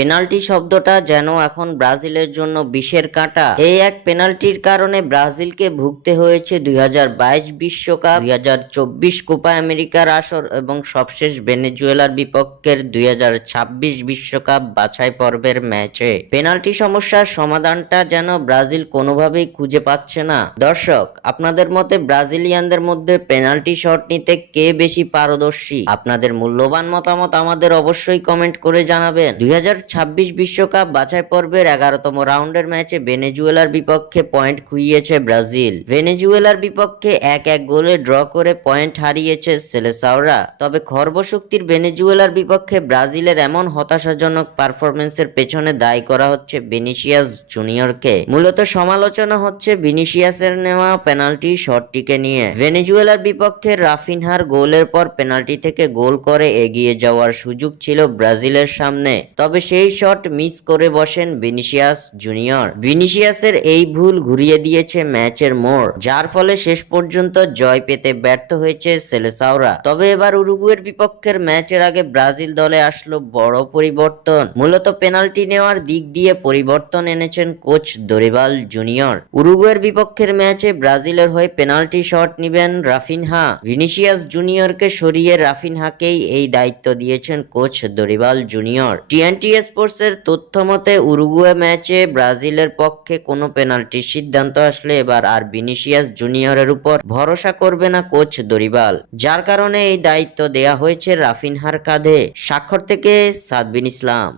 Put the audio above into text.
Penalty শব্দটা যেন এখন ব্রাজিলের জন্য বিষের কাঁটা। এই এক পেনাল্টির কারণে ব্রাজিলকে ভুগতে হয়েছে 2022 বিশ্বকাপ, 2024 কোপা আমেরিকার আসর এবং সবশেষ ভেনেজুয়েলার বিপক্ষের 2026 বিশ্বকাপ বাছাই পর্বের ম্যাচে। পেনাল্টি সমস্যার সমাধানটা যেন ব্রাজিল কোনোভাবেই খুঁজে পাচ্ছে না। দর্শক, আপনাদের মতে ব্রাজিলিয়ানদের মধ্যে পেনাল্টি শট নিতে কে বেশি পারদর্শী? আপনাদের মূল্যবান মতামত আমাদের অবশ্যই কমেন্ট করে জানাবেন। 2026 বিশ্বকাপ বাছাই পর্বের 11তম রাউন্ডের ম্যাচে ভেনেজুয়েলার বিপক্ষে পয়েন্ট খুইয়েছে ব্রাজিল। ভেনেজুয়েলার বিপক্ষে 1-1 গোলে ড্র করে পয়েন্ট হারিয়েছে সেলেসাওরা। তবে খর্বশক্তির ভেনেজুয়েলার বিপক্ষে ব্রাজিলের এমন হতাশাজনক পারফরম্যান্সের পেছনে দায়ী করা হচ্ছে ভিনিসিয়াস জুনিয়রকে। মূলত সমালোচনা হচ্ছে ভিনিসিয়াসের নেওয়া পেনাল্টি শটটিকে নিয়ে। ভেনেজুয়েলার বিপক্ষে রাফিনহার গোলের পর পেনাল্টি থেকে গোল করে এগিয়ে যাওয়ার সুযোগ ছিল ব্রাজিলের সামনে, তবে সেই শট মিস করে বসেন ভিনিসিয়াস জুনিয়র। ভিনিসিয়াসের এই ভুল ঘুরিয়ে দিয়েছে ম্যাচের মোড়, যার ফলে শেষ পর্যন্ত জয় পেতে ব্যর্থ হয়েছে সেলেসাওরা। তবে এবার উরুগুয়ের বিপক্ষের ম্যাচের আগে ব্রাজিল দলে আসলো বড় পরিবর্তন। মূলত পেনাল্টি নেওয়ার দিক দিয়ে পরিবর্তন এনেছেন কোচ দরিবাল জুনিয়র। উরুগুয়ের বিপক্ষের ম্যাচে ব্রাজিলের হয়ে পেনাল্টি শট নিবেন রাফিনহা। ভিনিসিয়াস জুনিয়রকে সরিয়ে রাফিনহাকেই এই দায়িত্ব দিয়েছেন coach Dorival junior. TNT sports এর তথ্য মতে উরুগুয়ে ম্যাচে ব্রাজিলের পক্ষে কোনো পেনাল্টির সিদ্ধান্ত আসলে এবার আর ভিনিসিয়াস জুনিয়রের উপর ভরসা করবে না কোচ দরিবাল, যার কারণে এই দায়িত্ব দেয়া হয়েছে রাফিনহার কাঁধে। স্বাক্ষর থেকে সাদবিন ইসলাম।